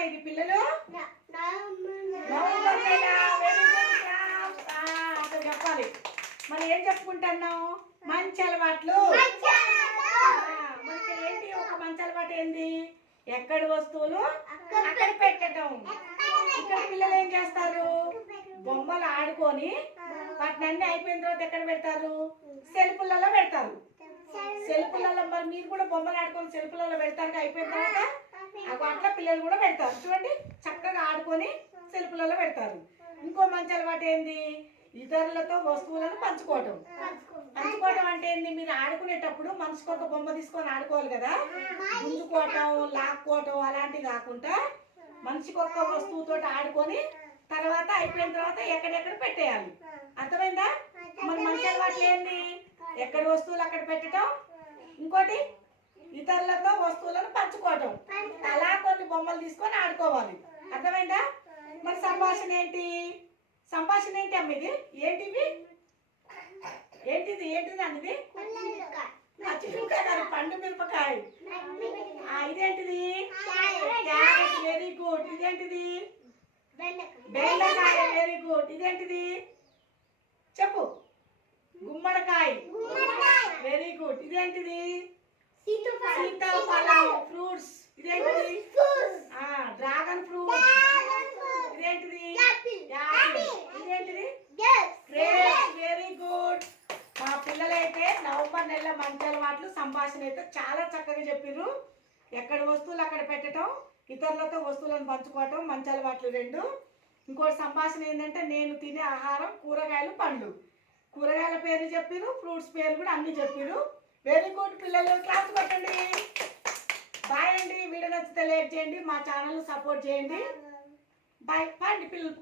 నెలమ్మా ఇది పిల్లలు? నవంబర్ నెల. Very good class. అసలు చెప్పాలి. మరి ఏం చెప్పుకుంటున్నాం? మంచి అలవాట్లు. మనకి ఏంటి ఒక మంచి అలవాటు ఏంది? ఎక్కడి వస్తువులు అక్కడ పెట్టడం. ఇక్కడ పిల్లలు ఏం చేస్తారు? బొమ్మలు ఆడుకొని వాటిని అయిపోయిన తర్వాత ఎక్కడ పెడతారు? సెల్ఫులలో పెడతారు. సెల్ఫులలో మరి మీరు కూడా బొమ్మలు ఆడుకొని సెల్ఫులలో పెడతారు అయిపోయిన తర్వాత. అట్లా పిల్లలు కూడా పెడతారు. చూడండి చక్కగా ఆడుకొని సెల్ఫులలో పెడతారు. ఇంకో మంచి అలవాటు ఏంది? ఇతరులతో వస్తువులను పంచుకోవటం. పంచుకోవటం అంటే ఏంది? మీరు ఆడుకునేటప్పుడు మనిషికి ఒక బొమ్మ తీసుకొని ఆడుకోవాలి కదా. గుంజుకోవటం, లాక్కోవటం అలాంటివి కాకుండా మనిషికి ఒక్క వస్తువుతో ఆడుకొని తర్వాత అయిపోయిన తర్వాత ఎక్కడెక్కడ పెట్టేయాలి. అర్థమైందా? మరి మంచి అలవాట్లు ఏంది? ఎక్కడ వస్తువులు అక్కడ పెట్టడం. ఇంకోటి ఇతరులతో వస్తువులను పంచుకోవటం. అలా కొన్ని బొమ్మలు తీసుకొని ఆడుకోవాలి. అర్థమైందా? మరి సంభాషణ ఏంటి? సంభాషణ ఏంటి అమ్మ ఇది? ఏంటివి? ఏంటిది? ఏంటిది అన్నది? పచ్చిమిరపకాయ కాదు, పండు మిరపకాయ. ఇదేంటిది? క్యారెట్. Very good. ఇదేంటిది? బెండకాయ. Very good. ఇదేంటిది? చెప్పు. గుమ్మడికాయ. Very good. ఇదేంటిది? సీతాఫలం. ఫ్రూట్స్. ఇదేంటిది? Dragon fruit. ఇదేంటిది? యాపిల్. ఇదేంటిది? గ్రేప్స్. Very good. మా పిల్లలైతే నవంబర్ నెల మంచి అలవాట్లు సంభాషణ అయితే చాలా చక్కగా చెప్పారు. ఎక్కడ వస్తువులు అక్కడ పెట్టడం, ఇతరులతో వస్తువులను పంచుకోవటం మంచి అలవాట్లు 2. ఇంకోటి సంభాషణ ఏంటంటే నేను తినే ఆహారం కూరగాయలు, పండ్లు. కూరగాయల పేర్లు చెప్పారు, ఫ్రూట్స్ పేర్లు కూడా అన్ని చెప్పారు. వెరీ గుడ్ పిల్లలు. క్లాస్ కొట్టండి. బాయ్ అండి. వీడియో నచ్చితే లైక్ చేయండి, మా ఛానల్ సపోర్ట్ చేయండి. బాయ్. పండి పిల్లలు.